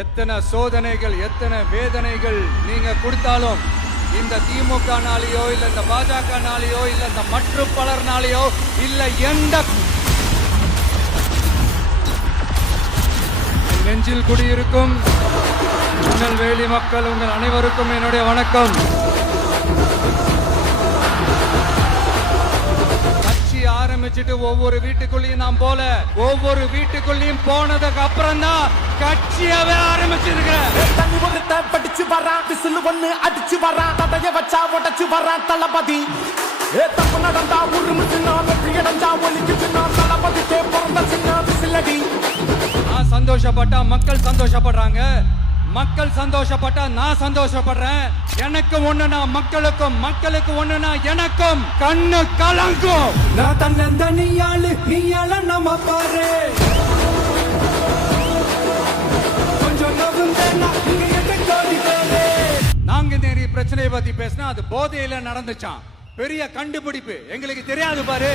எத்தனை சோதனைகள் எத்தனை வேதனைகள் நீங்க கொடுத்தாலும் இந்த திமுக நாளையோ இல்ல இந்த பாஜக நாளையோ இல்ல இந்த மற்ற பலர் நாளையோ இல்ல எந்த நெஞ்சில் குடியிருக்கும் திருநெல்வேலி மக்கள் உங்கள் அனைவருக்கும் என்னுடைய வணக்கம். ஆரம்பிச்சுட்டு ஒவ்வொரு வீட்டுக்குள்ளேயும் நாம் போல ஒவ்வொரு வீட்டுக்குள்ளேயும் போனதுக்கு அப்புறம் தான் கட்சியாவே ஆரம்பிச்சிருக்கிறேன். படிச்சு வரான் விசில் ஒண்ணு அடிச்சு வரான் தடைய வச்சா உடச்சு வரான் தளபதி. தப்பு நடந்தா உருமு சின்ன வெற்றி அடைஞ்சா ஒலிக்கு சின்ன தளபதிக்கே பிறந்த சின்ன விசிலடி. நான் சந்தோஷப்பட்டா மக்கள் சந்தோஷப்படுறாங்க, மக்கள் சந்தோஷப்பட்டா நான் சந்தோஷப்படுறேன். எனக்கு ஒண்ணுனா மக்களுக்கும் மக்களுக்கு ஒண்ணுனா எனக்கும் கண்ணு கலங்கும். நான் தன்னந்தனியாளு நீயால நம்ம பாரு கொஞ்சம் நாங்க நிறைய பிரச்சனையை பத்தி பேசினா அது போதையில நடந்துச்சான். பெரிய கண்டுபிடிப்பு எங்களுக்கு தெரியாது பாரு.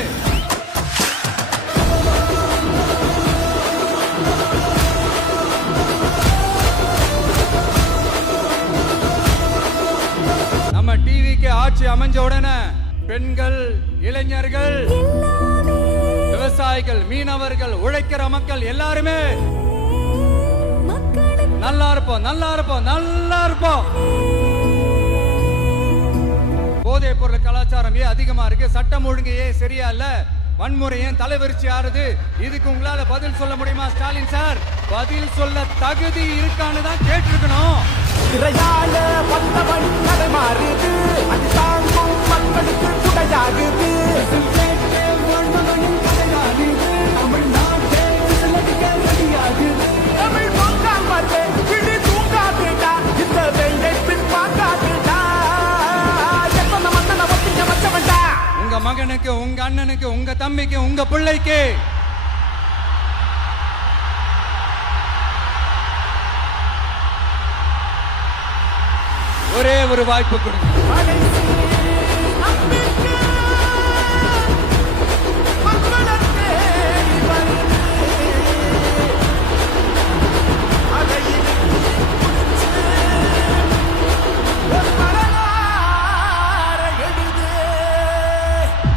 நம்ம டிவிக்கு ஆட்சி அமைஞ்ச உடனே பெண்கள், இளைஞர்கள், விவசாயிகள், மீனவர்கள், உழைக்கிற மக்கள் எல்லாருமே நல்லா இருப்போம் நல்லா இருப்போம் நல்லா இருப்போம். போதைப் பொருள் கலாச்சாரம் ஏன் அதிகமா இருக்கு? சட்டம் ஒழுங்கு ஏன் சரியா இல்ல? வன்முறை ஏன் தலைவரிச்சு ஆறுது? இதுக்கு உங்களால பதில் சொல்ல முடியுமா ஸ்டாலின் சார்? பதில் சொல்ல தகுதி இருக்கான்னு தான் கேட்டிருக்கணும். திரையால வந்தவன் கடை மாறுது, அது தாங்கும் மக்களுக்கு குடையாகுது. தமிழ் பொங்காமலே கிளி தூங்காதுடா, இந்த வெள்ளை பின் பார்க்காதுடா. எத்தனை மன்னனை ஒட்டிங்க வச்சவன்டா. உங்க மகனுக்கு, உங்க அண்ணனுக்கு, உங்க தம்பிக்கு, உங்க பிள்ளைக்கு ஒரே ஒரு வாய்ப்பு கொடுங்க.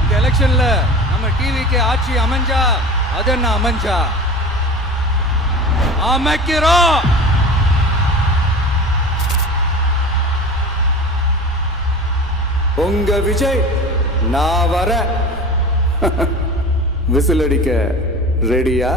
இந்த எலெக்ஷன்ல நம்ம டிவிக்கு ஆட்சி அமைஞ்சா அது என்ன அமைஞ்சா அமைக்கிறோம். உங்க விஜய் நான் வர விசில் அடிக்க ரெடியா?